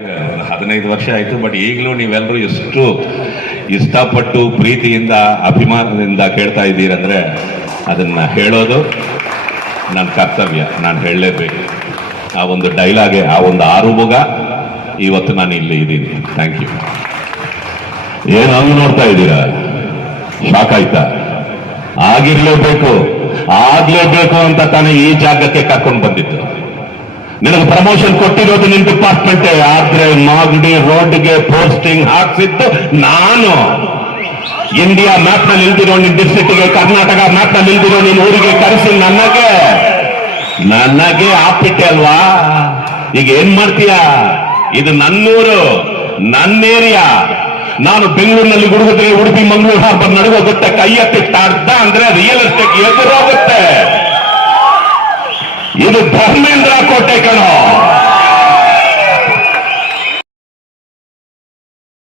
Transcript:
15 ವರ್ಷ ಆಯ್ತು. ಬಟ್ ಈಗಲೂ ನೀವೆಲ್ಲರೂ ಎಷ್ಟು ಇಷ್ಟಪಟ್ಟು ಪ್ರೀತಿಯಿಂದ ಅಭಿಮಾನದಿಂದ ಕೇಳ್ತಾ ಇದ್ದೀರಂದ್ರೆ ಅದನ್ನ ಹೇಳೋದು ನನ್ನ ಕರ್ತವ್ಯ, ನಾನು ಹೇಳಲೇಬೇಕು. ಆ ಒಂದು ಡೈಲಾಗೆ, ಆ ಒಂದು ಆರುಮುಗ ಇವತ್ತು ನಾನು ಇಲ್ಲಿ ಇದ್ದೀನಿ. Thank you. ಏನು ಹಂಗೆ ನೋಡ್ತಾ ಇದ್ದೀರಾ? ಶಾಕ್ ಆಯ್ತಾ? ಆಗ್ಲೇಬೇಕು ಅಂತ ತಾನೇ ಈ ಜಾಗಕ್ಕೆ ಕರ್ಕೊಂಡು ಬಂದಿತ್ತು. ನಿನಗೆ ಪ್ರಮೋಷನ್ ಕೊಟ್ಟಿರೋದು ನಿನ್ ಡಿಪಾರ್ಟ್ಮೆಂಟೇ, ಆದ್ರೆ ಮಾಗಡಿ ರೋಡ್ಗೆ ಪೋಸ್ಟಿಂಗ್ ಹಾಕ್ಸಿದ್ದು ನಾನು. ಇಂಡಿಯಾ ಮ್ಯಾಪ್ ನಲ್ಲಿ ಇಲ್ದಿರೋ ನಿನ್ ಡಿಸ್ಟ್ರಿಕ್ಟ್ಗೆ, ಕರ್ನಾಟಕ ಮ್ಯಾಪ್ ನಲ್ಲಿ ಇಲ್ದಿರೋ ನಿನ್ ಊರಿಗೆ ಕರೆಸಿ ನನಗೆ ಆಪಿಟ್ಟೆ ಅಲ್ವಾ? ಈಗ ಏನ್ ಮಾಡ್ತೀಯ? ಇದು ನನ್ನೂರು, ನನ್ನ ಏರಿಯಾ. ನಾನು ಬೆಂಗಳೂರಿನಲ್ಲಿ ಗುಡುಗಿದ್ರೆ ಉಡುಪಿ ಮಂಗಳೂರು ಹಾರ್ಬರ್ ನಡುಗೋಗುತ್ತೆ. ಕೈ ಎತ್ತಿಟ್ಟ ಅರ್ಧ ಅಂದ್ರೆ ರಿಯಲ್ ಎಸ್ಟೇಟ್ ಎದುರೋಗುತ್ತೆ. ಇದು ಧರ್ಮೇಂದ್ರ ಕೋಟೆ ಕಣೋ.